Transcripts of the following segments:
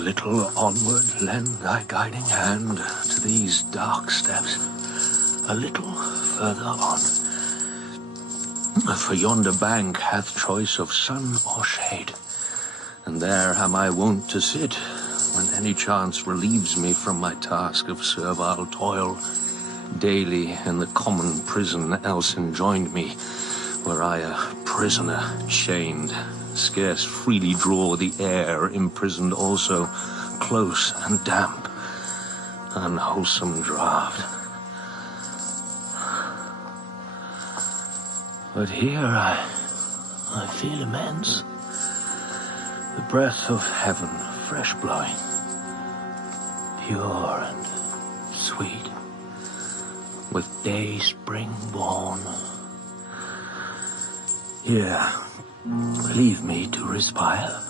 little onward lend thy guiding hand to these dark steps, a little further on. For yonder bank hath choice of sun or shade, and there am I wont to sit, when any chance relieves me from my task of servile toil, daily in the common prison else enjoined me, where I a prisoner chained, scarce freely draw the air, imprisoned also, close and damp, unwholesome draught. But here I feel immense, the breath of heaven fresh blowing, pure and sweet, with day spring born. Here, leave me to respire.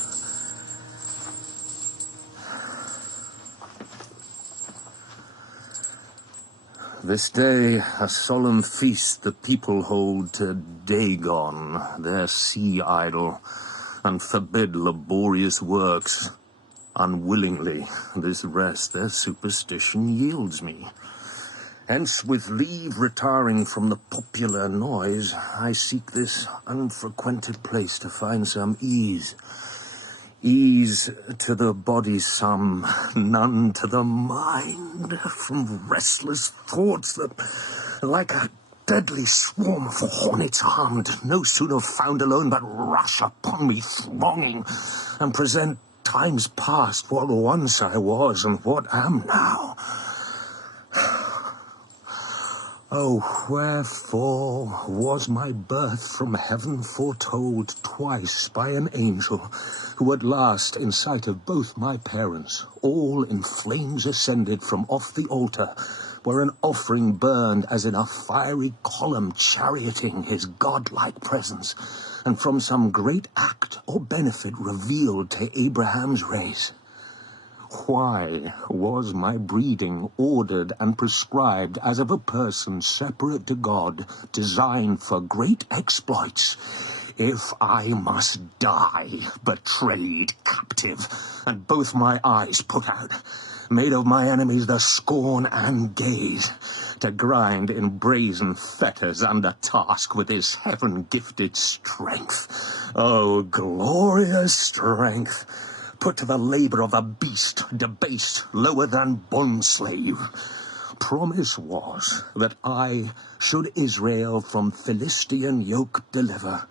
This day, a solemn feast the people hold to Dagon, their sea idol, and forbid laborious works. Unwillingly, this rest their superstition yields me. Hence, with leave retiring from the popular noise, I seek this unfrequented place to find some ease. Ease to the body some, none to the mind, from restless thoughts that, like a deadly swarm of hornets armed, no sooner found alone but rush upon me thronging, and present times past what once I was and what am now. Oh, wherefore was my birth from heaven foretold twice by an angel, who at last, in sight of both my parents, all in flames ascended from off the altar, where an offering burned as in a fiery column charioting his godlike presence, and from some great act or benefit revealed to Abraham's race? Why was my breeding ordered and prescribed as of a person separate to God, designed for great exploits, if I must die, betrayed, captive, and both my eyes put out, made of my enemies the scorn and gaze, to grind in brazen fetters under task with his heaven-gifted strength? Oh, glorious strength! Put to the labor of a beast, debased, lower than bondslave. Promise was that I should Israel from Philistine yoke deliver.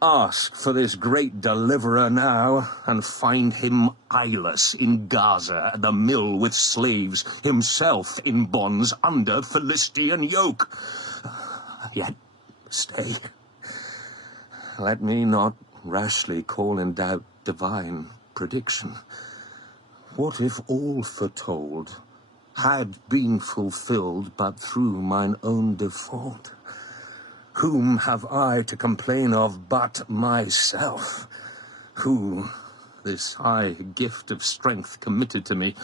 Ask for this great deliverer now, and find him eyeless in Gaza at the mill with slaves, himself in bonds under Philistine yoke. Yet, stay. Let me not rashly call in doubt divine prediction. What if all foretold had been fulfilled but through mine own default? Whom have I to complain of but myself? Who, this high gift of strength committed to me,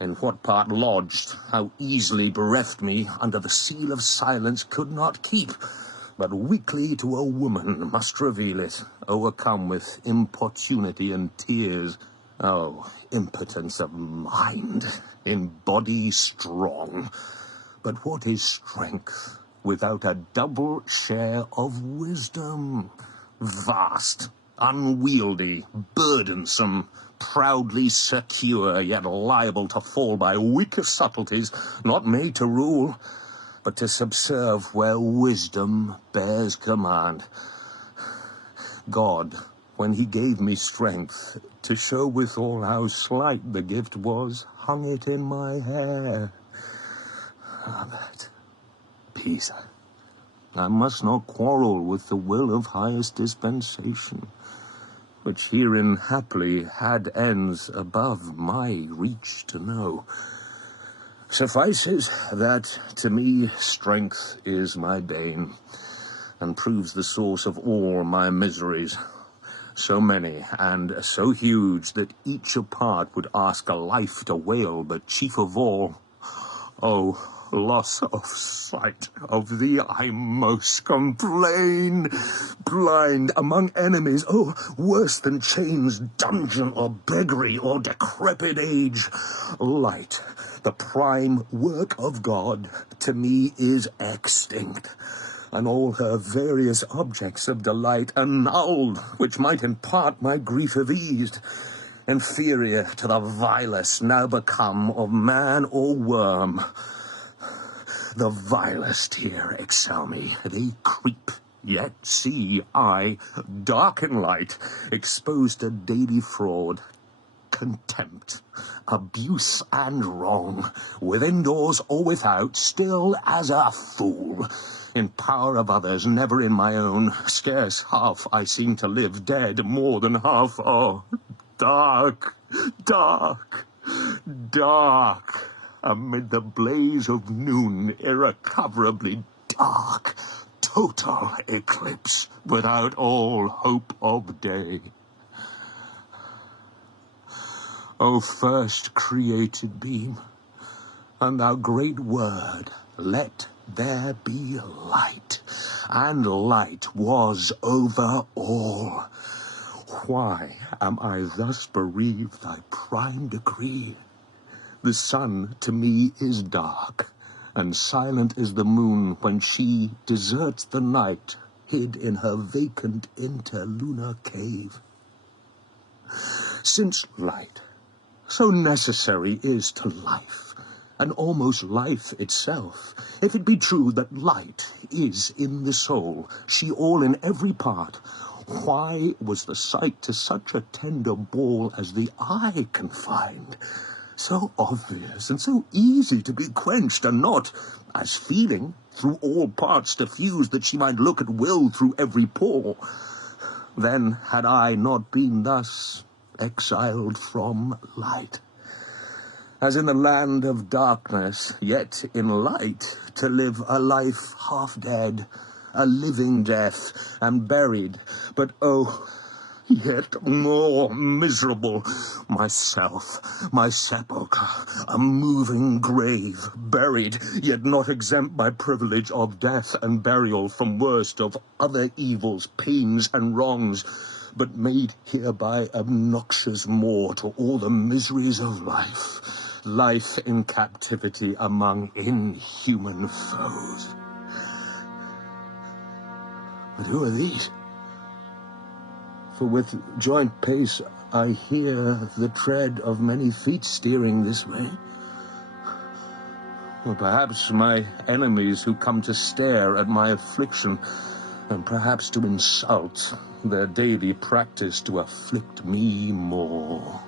in what part lodged, how easily bereft me, under the seal of silence could not keep, but weakly to a woman must reveal it, overcome with importunity and tears. Oh, impotence of mind, in body strong. But what is strength without a double share of wisdom? Vast, unwieldy, burdensome, proudly secure, yet liable to fall by weaker subtleties, not made to rule, but to subserve where wisdom bears command. God, when he gave me strength, to show withal how slight the gift was, hung it in my hair. But peace. I must not quarrel with the will of highest dispensation, which herein haply had ends above my reach to know. Suffices that to me strength is my bane, and proves the source of all my miseries. So many and so huge that each apart would ask a life to wail, but chief of all, oh, loss of sight, of thee I most complain. Blind among enemies, oh, worse than chains, dungeon, or beggary, or decrepit age. Light, the prime work of God, to me is extinct, and all her various objects of delight annulled, which might impart my grief of ease. Inferior to the vilest now become of man or worm. The vilest here excel me. They creep, yet see I, dark in light, exposed to daily fraud, contempt, abuse, and wrong, within doors or without, still as a fool. In power of others, never in my own. Scarce half I seem to live, dead more than half. Oh, dark, dark, dark, amid the blaze of noon, irrecoverably dark, total eclipse, without all hope of day. O first created beam, and thou great word, let there be light, and light was over all. Why am I thus bereaved thy prime decree? The sun to me is dark, and silent is the moon when she deserts the night, hid in her vacant interlunar cave. Since light so necessary is to life, and almost life itself, if it be true that light is in the soul, she all in every part, why was the sight to such a tender ball as the eye confined, so obvious and so easy to be quenched, and not, as feeling, through all parts diffused, that she might look at will through every pore? Then had I not been thus exiled from light, as in the land of darkness, yet in light, to live a life half dead, a living death, and buried, but oh, yet more miserable, myself, my sepulchre, a moving grave, buried, yet not exempt by privilege of death and burial from worst of other evils, pains, and wrongs, but made hereby obnoxious more to all the miseries of life, life in captivity among inhuman foes. But who are these? For with joint pace I hear the tread of many feet steering this way. Or perhaps my enemies who come to stare at my affliction, and perhaps to insult, their daily practice to afflict me more.